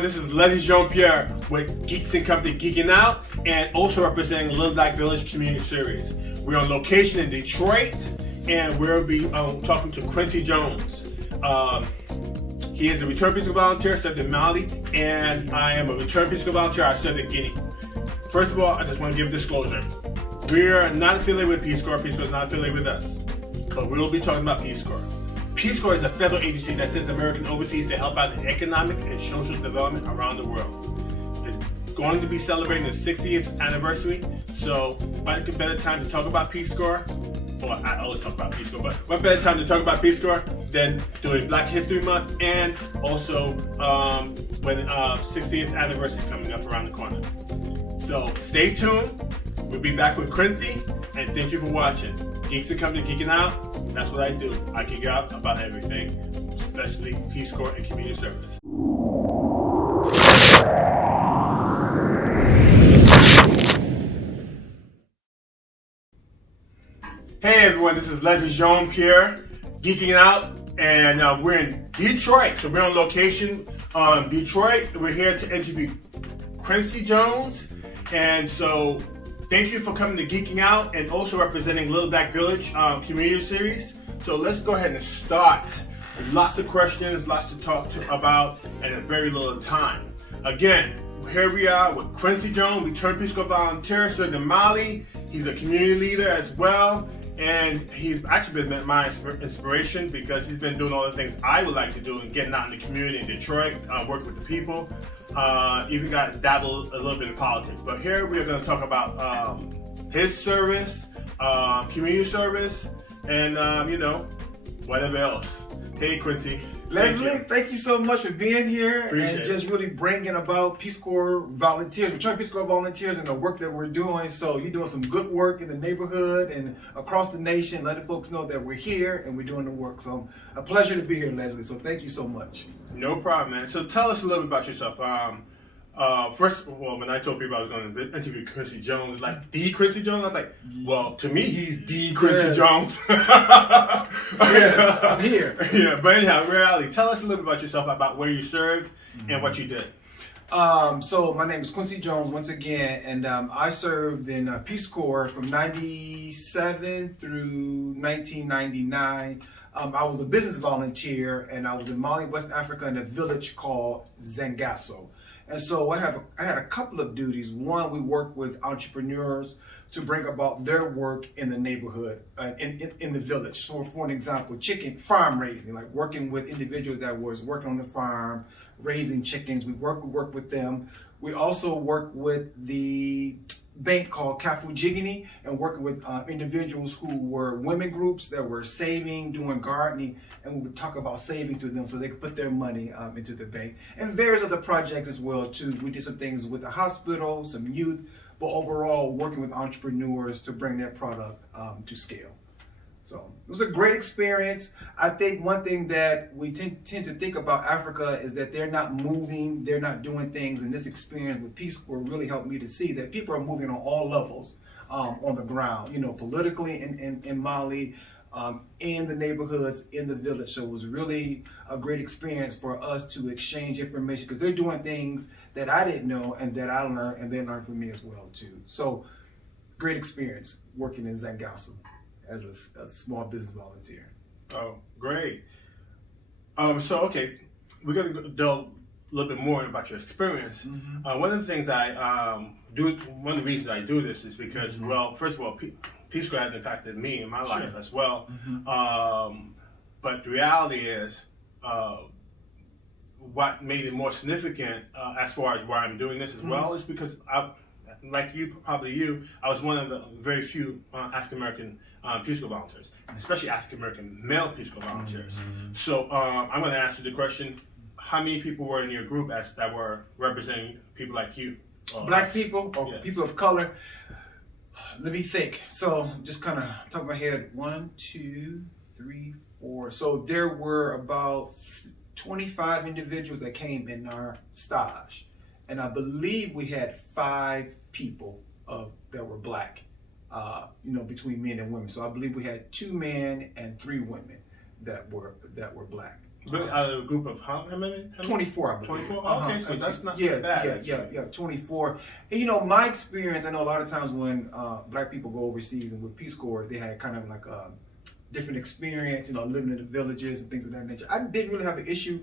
everyone, this is Leslie Jean-Pierre with Geeks and Company Geeking Out, and also representing Little Black Village Community Series. We're on location in Detroit, and we'll be talking to Quincy Jones. He is a return peace corps volunteer, served in Mali, and I am a return peace corps volunteer, I served in Guinea. First of all, I just want to give a disclosure. We are not affiliated with Peace Corps. Peace Corps is not affiliated with us, but we will be talking about Peace Corps. Peace Corps is a federal agency that sends Americans overseas to help out in economic and social development around the world. It's going to be celebrating the 60th anniversary, so what better time to talk about Peace Corps? Well, I always talk about Peace Corps, but what better time to talk about Peace Corps than during Black History Month and also when 60th anniversary is coming up around the corner. So stay tuned. We'll be back with Quincy, and thank you for watching. Geeks and Company Geeking Out. That's what I do. I geek out about everything, especially Peace Corps and community service. Hey everyone, this is Leslie Jean-Pierre, Geeking Out, and we're in Detroit. So we're on location Detroit. We're here to interview Quincy Jones, and so thank you for coming to Geeking Out and also representing Little Black Village Community Series. So let's go ahead and start. Lots of questions, lots to talk about, and a very little time. Again, here we are with Quincy Jones, return Peace Corps volunteer, served in Mali. He's a community leader as well, and he's actually been my inspiration because he's been doing all the things I would like to do and getting out in the community in Detroit, work with the people. Even got dabbled a little bit in politics. But here we are going to talk about his service, community service, and whatever else. Hey Quincy. Leslie, thank you so much for being here. Appreciate and just really bringing about Peace Corps volunteers, return Peace Corps volunteers, and the work that we're doing. So you're doing some good work in the neighborhood and across the nation, letting folks know that we're here and we're doing the work. So a pleasure to be here, Leslie. So thank you so much. No problem, man. So tell us a little bit about yourself. First of all, when I told people I was going to interview Quincy Jones, like the Quincy Jones, I was like, well, to me, he's the Quincy Jones. Yes, I'm here. Yeah, but anyhow, reality, tell us a little bit about yourself, about where you served and what you did. So my name is Quincy Jones once again, and I served in Peace Corps from 97 through 1999. I was a business volunteer, and I was in Mali, West Africa, in a village called Zangasso. And so I had a couple of duties. One, we worked with entrepreneurs to bring about their work in the neighborhood, in the village. So for an example, chicken farm raising, like working with individuals that was working on the farm, raising chickens. We work with them. We also work with the bank called Kafujigini and working with individuals who were women groups that were saving, doing gardening, and we would talk about savings to them so they could put their money into the bank. And various other projects as well too. We did some things with the hospital, some youth, but overall working with entrepreneurs to bring their product to scale. So it was a great experience. I think one thing that we tend to think about Africa is that they're not moving, they're not doing things. And this experience with Peace Corps really helped me to see that people are moving on all levels on the ground, politically in Mali, in the neighborhoods, in the village. So it was really a great experience for us to exchange information because they're doing things that I didn't know and that I learned and they learned from me as well too. So great experience working in Zangasso as a small business volunteer. Oh, great. So, okay, we're going to delve a little bit more about your experience. Mm-hmm. One of the things I do, one of the reasons I do this is because, well, first of all, Peace Corps has impacted me in my life as well. Mm-hmm. But the reality is, what made it more significant as far as why I'm doing this as well is because like you, I was one of the very few African-American Peace Corps volunteers, especially African-American male Peace Corps volunteers. So I'm going to ask you the question, how many people were in your group that were representing people like you? Black people or people of color? Let me think. So just kind of top of my head, 1, 2, 3, 4. So there were about 25 individuals that came in our stage. And I believe we had 5 people that were black, between men and women. So I believe we had 2 men and 3 women that were black. But out of a group of how many? 24, I believe. 24? Oh, okay, so that's not yeah, bad. Yeah, 24. And you know, my experience, I know a lot of times when black people go overseas and with Peace Corps, they had kind of like a different experience, you know, living in the villages and things of that nature. I didn't really have an issue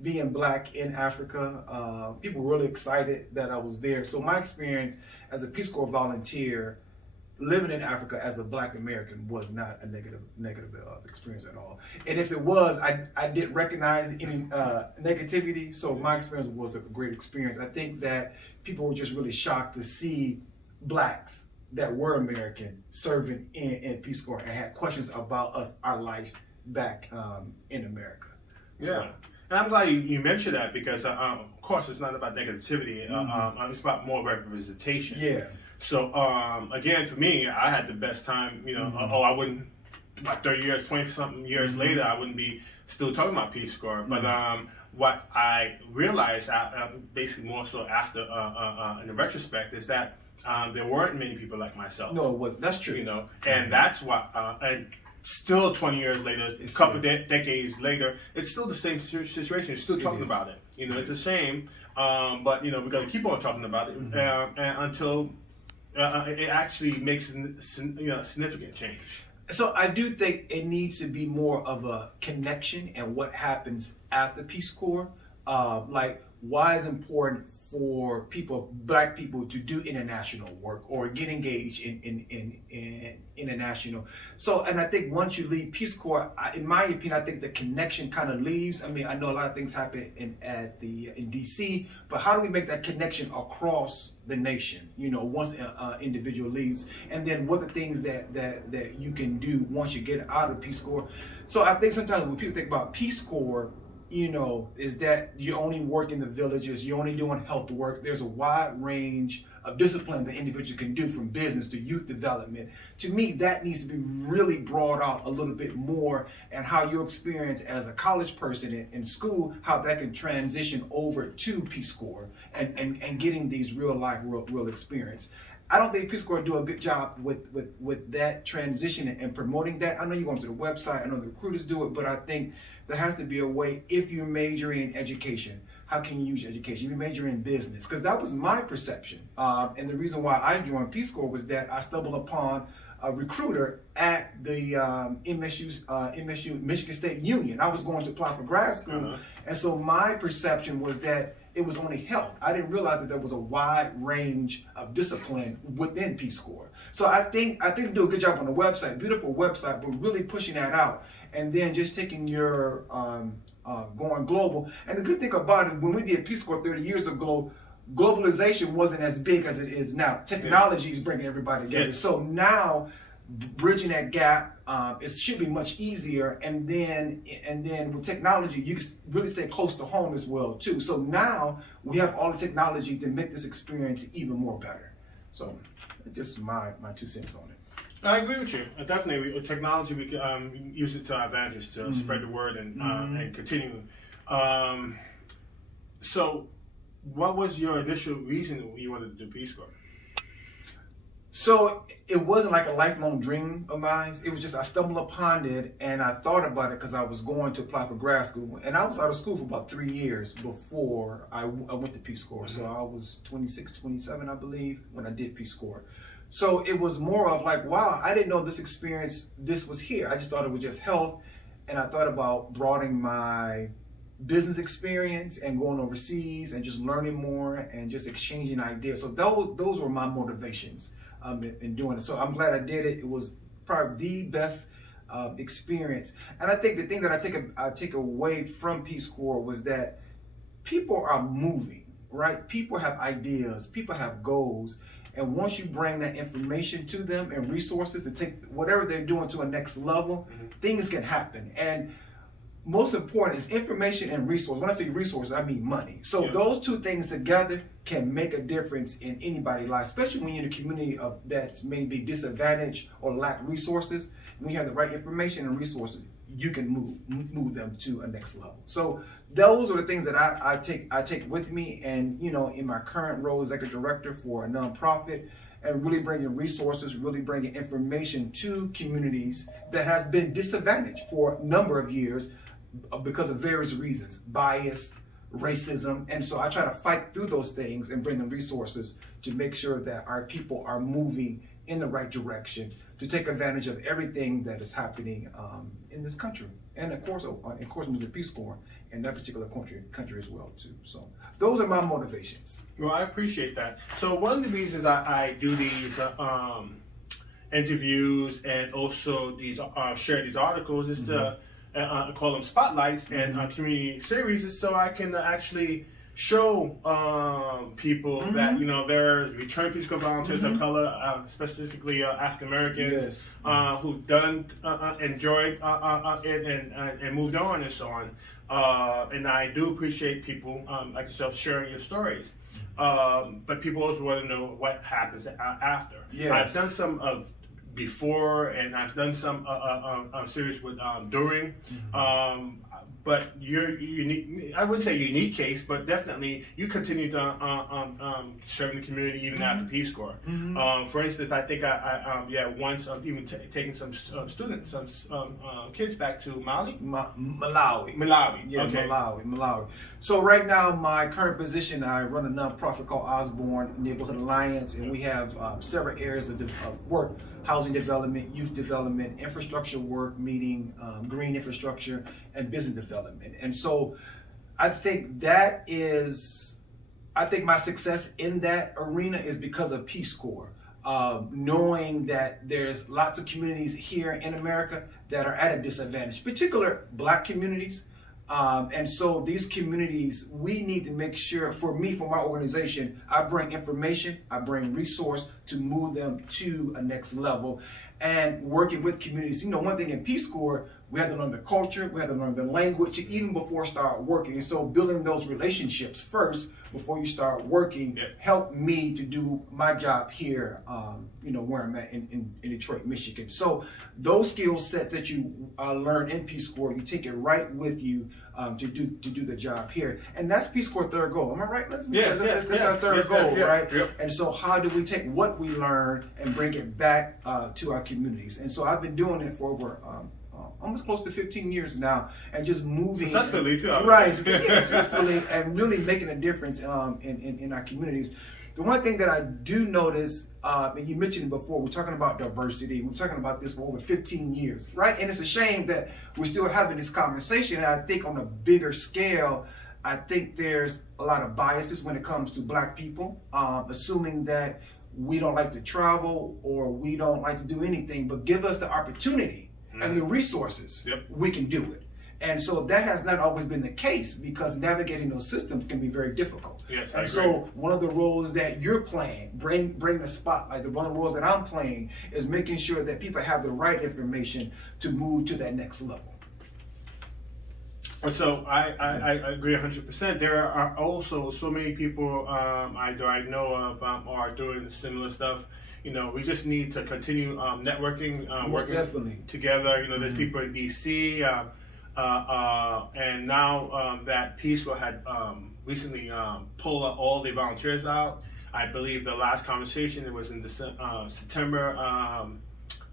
being black in Africa. People were really excited that I was there. So my experience as a Peace Corps volunteer living in Africa as a black American was not a negative experience at all. And if it was, I didn't recognize any negativity. So my experience was a great experience. I think that people were just really shocked to see blacks that were American serving in Peace Corps and had questions about us, our life back in America. Yeah. So, and I'm glad you mentioned that because, of course, it's not about negativity. It's about more representation. yeah. So, again, for me, I had the best time, you know, I wouldn't, about 30 years, 20-something years later, I wouldn't be still talking about Peace Corps. But what I realized, basically more so after, in the retrospect, is that there weren't many people like myself. No, it wasn't. That's true. You know, and that's what, and still 20 years later, a couple of decades later, it's still the same situation. You're still talking about it. You know, it's a shame, but, you know, we're going to keep on talking about it until it actually makes significant change. So I do think it needs to be more of a connection and what happens after Peace Corps. Like, why is it important for people, black people, to do international work or get engaged in international? So, and I think once you leave Peace Corps, in my opinion, I think the connection kind of leaves. I mean, I know a lot of things happen in DC, but how do we make that connection across the nation? You know, once an individual leaves, and then what are the things that you can do once you get out of Peace Corps? So I think sometimes when people think about Peace Corps, you know, is that you only work in the villages, you're only doing health work. There's a wide range of discipline that individuals can do, from business to youth development. To me, that needs to be really brought out a little bit more, and how your experience as a college person in school, how that can transition over to Peace Corps and getting these real life, real experience. I don't think Peace Corps do a good job with that transition and promoting that. I know you're going to the website, I know the recruiters do it, but I think there has to be a way, if you're majoring in education, how can you use education? If you're majoring in business, because that was my perception. And the reason why I joined Peace Corps was that I stumbled upon a recruiter at the MSU, Michigan State Union. I was going to apply for grad school, and so my perception was that it was only health. I didn't realize that there was a wide range of discipline within Peace Corps. So I think they do a good job on the website, beautiful website, but really pushing that out, and then just taking your going global. And the good thing about it, when we did Peace Corps 30 years ago, globalization wasn't as big as it is now. Technology is bringing everybody together. Yes. So now, bridging that gap, it should be much easier. And then with technology, you can really stay close to home as well too. So now we have all the technology to make this experience even more better. So just my 2 cents on it. I agree with you. Definitely, with technology, we can use it to our advantage to spread the word and continue. So, what was your initial reason you wanted to do Peace Corps? So it wasn't like a lifelong dream of mine. It was just I stumbled upon it and I thought about it because I was going to apply for grad school. And I was out of school for about 3 years before I went to Peace Corps. So I was 26, 27, I believe, when I did Peace Corps. So it was more of like, wow, I didn't know this experience, this was here. I just thought it was just health. And I thought about broadening my business experience and going overseas and just learning more and just exchanging ideas. So those were my motivations in doing it. So I'm glad I did it. It was probably the best experience. And I think the thing that I take away from Peace Corps was that people are moving, right? People have ideas, people have goals. And once you bring that information to them and resources to take whatever they're doing to a next level, things can happen. And most important is information and resource. When I say resources, I mean money. So those two things together can make a difference in anybody's life, especially when you're in a community that may be disadvantaged or lack resources. When you have the right information and resources, you can move them to a next level. So those are the things that I take with me, and in my current role as executive director for a nonprofit, and really bringing resources, really bringing information to communities that has been disadvantaged for a number of years because of various reasons, bias, racism. And so I try to fight through those things and bring them resources to make sure that our people are moving in the right direction to take advantage of everything that is happening in this country. And of course, with the Peace Corps in that particular country as well too. So those are my motivations. Well, I appreciate that. So one of the reasons I do these interviews and also these share these articles is to call them spotlights and community series, is so I can actually show people that, you know, there's returned Peace Corps volunteers of color, specifically African Americans, who've done, enjoyed it and moved on and so on. And I do appreciate people like yourself sharing your stories. But people also want to know what happens after. Yes. I've done some of before, and I've done some series with during. But you're unique. I wouldn't say unique case, but definitely you continue to serve in the community even after Peace Corps. For instance, I think I once even taking some students, some kids back to Malawi. Yeah, Okay. Malawi. So right now, my current position, I run a nonprofit called Osborne Neighborhood Alliance, and we have several areas of work: housing development, youth development, infrastructure work, meaning green infrastructure, and business development. And so I think my success in that arena is because of Peace Corps. Knowing that there's lots of communities here in America that are at a disadvantage, particular Black communities. And so these communities, we need to make sure, for my organization, I bring information, I bring resource to move them to a next level. And working with communities, you know, one thing in Peace Corps, we had to learn the culture, we had to learn the language, even before start working. And so building those relationships first before you start working helped me to do my job here, you know, where I'm at in Detroit, Michigan. So those skill sets that you learn in Peace Corps, you take it right with you to do the job here. And that's Peace Corps third goal. Am I right? That's our third goal, right? Yep. And so how do we take what we learn and bring it back to our communities? And so I've been doing it for over almost close to 15 years now, and just moving successfully too. Right, successfully, and really making a difference in our communities. The one thing that I do notice, and you mentioned it before, we're talking about diversity. We're talking about this for over 15 years, right? And it's a shame that we're still having this conversation. And I think on a bigger scale, I think there's a lot of biases when it comes to Black people, assuming that we don't like to travel or we don't like to do anything, but give us the opportunity and the resources, we can do it. And so that has not always been the case, because navigating those systems can be very difficult. Yes, and so one of the roles that you're playing, bring the spotlight, one of the roles that I'm playing is making sure that people have the right information to move to that next level. And so I agree 100%. There are also so many people I know of are doing similar stuff. You know, we just need to continue networking, working together. You know, there's people in DC, and now that Peace Corps had recently pulled all the volunteers out. I believe the last conversation, it was in September.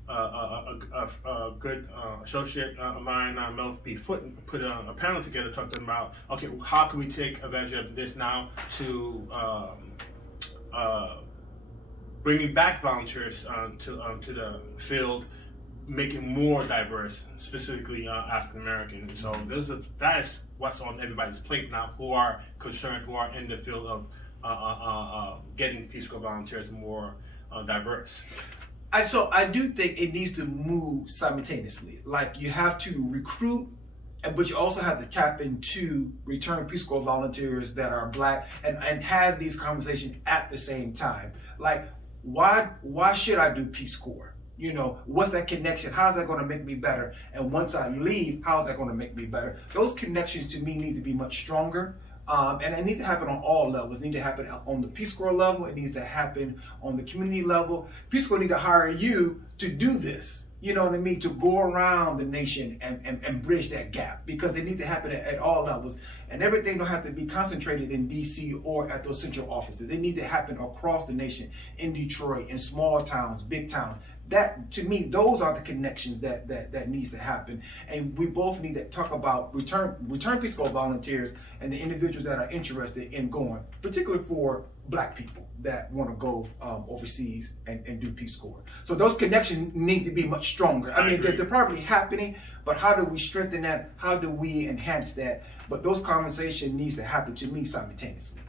A good associate of mine, Mel B. Foot, put a panel together talking about, okay, how can we take advantage of this now to bringing back volunteers to the field, making more diverse, specifically African American. So that is what's on everybody's plate now, who are concerned, who are in the field of getting Peace Corps volunteers more diverse. So I do think it needs to move simultaneously. Like, you have to recruit, but you also have to tap into return Peace Corps volunteers that are Black and have these conversations at the same time. Like, why should I do Peace Corps? You know, what's that connection? How is that going to make me better? And once I leave, how is that going to make me better? Those connections to me need to be much stronger. And it needs to happen on all levels. It needs to happen on the Peace Corps level. It needs to happen on the community level. Peace Corps need to hire you to do this. You know what I mean? To go around the nation and bridge that gap, because it needs to happen at all levels. And everything don't have to be concentrated in DC or at those central offices. They need to happen across the nation, in Detroit, in small towns, big towns. That, to me, those are the connections that needs to happen. And we both need to talk about return Peace Corps volunteers and the individuals that are interested in going, particularly for Black people that want to go overseas and do Peace Corps. So those connections need to be much stronger. I mean, they're probably happening, but how do we strengthen that? How do we enhance that? But those conversations needs to happen, to me, simultaneously.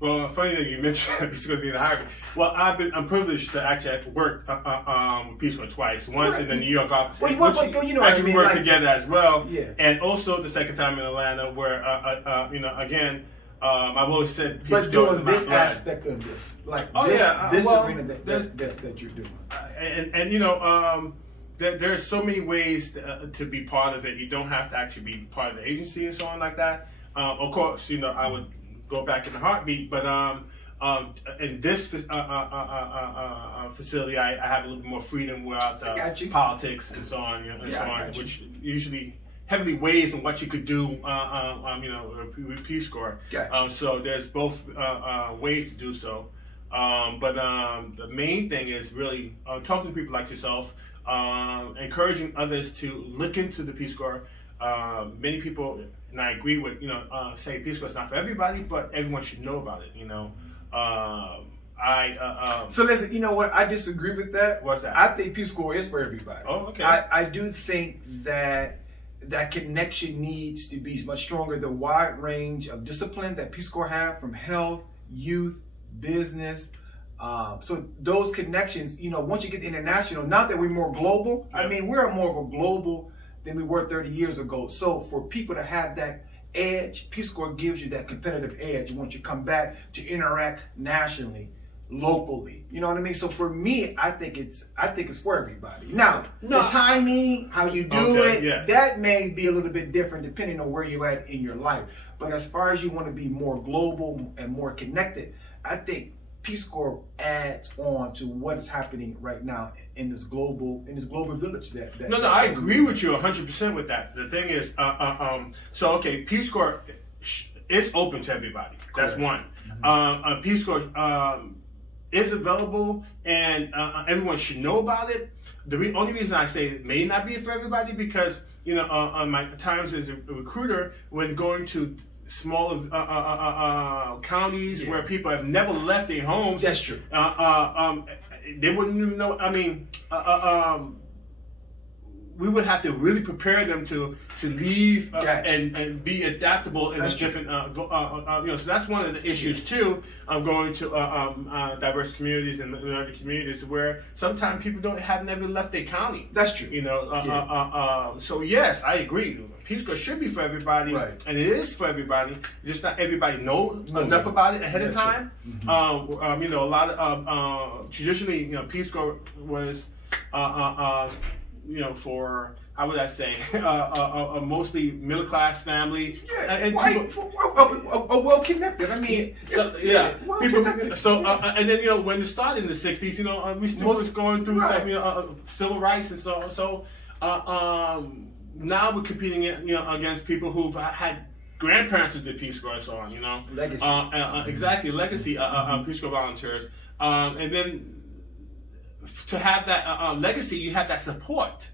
Well, funny that you mentioned that Peace Corps being hired. Well, I'm privileged to actually work with Peace Corps twice. Once in the New York office, you know, actually we worked together as well. Yeah. And also the second time in Atlanta, where again, I've always said, but doing this aspect of this, like this arena that you're doing, and there's so many ways to be part of it. You don't have to actually be part of the agency and so on like that. Of course, I would go back in a heartbeat, but in this facility, I have a little bit more freedom without politics and so on, which usually heavily weighs on what you could do, with Peace Corps. So there's both ways to do so. But the main thing is really talking to people like yourself, encouraging others to look into the Peace Corps. Many people, and I agree with, say Peace Corps is not for everybody, but everyone should know about it, So listen, you know what? I disagree with that. What's that? I think Peace Corps is for everybody. Oh, okay. I do think that connection needs to be much stronger. The wide range of discipline that Peace Corps have, from health, youth, business. So those connections, once you get international, now that we're more global, I mean, we're more of a global than we were 30 years ago. So for people to have that edge, Peace Corps gives you that competitive edge once you come back to interact nationally, locally. You know what I mean? So for me, I think it's for everybody. Now, the timing, how you do that may be a little bit different depending on where you're at in your life. But as far as you want to be more global and more connected, I think Peace Corps adds on to what is happening right now in this global village. I agree with you 100% with that. The thing is, Peace Corps is open to everybody. That's one. Peace Corps is available, and everyone should know about it. The only reason I say it may not be for everybody, because on my times as a recruiter, when going to smaller counties where people have never left their homes. That's true. They wouldn't even know. I mean, we would have to really prepare them to leave and be adaptable in a different. So that's one of the issues too. Going to diverse communities and other communities where sometimes people have never left their county. That's true. So yes, I agree. Peace Corps should be for everybody, and it is for everybody. Just not everybody knows enough about it ahead of time. A lot of traditionally, Peace Corps was for, how would I say, a mostly middle class family. And well connected. I mean, and then when it started in the '60s, we still was going through some civil rights and so on. So now we're competing, against people who've had grandparents who did Peace Corps and so on. Legacy. Exactly, legacy Peace Corps volunteers, and then to have that legacy, you have that support.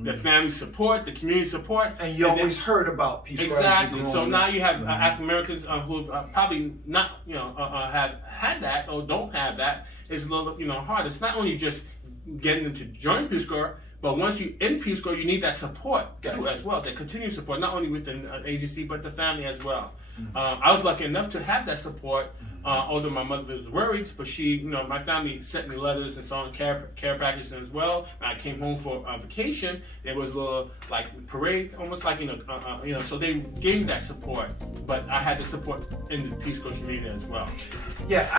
The family support, the community support. And you always heard about Peace Corps. Exactly. So now you have African Americans who probably not, have had that or don't have that. It's a little, hard. It's not only just getting them to join Peace Corps, but once you're in Peace Corps, you need that support too as well. That continued support, not only within an agency, but the family as well. I was lucky enough to have that support, although my mother was worried, but she, my family sent me letters and so on, care packages as well. When I came home for vacation, it was a little like parade, almost like, so they gave me that support, but I had the support in the Peace Corps community as well. Yeah.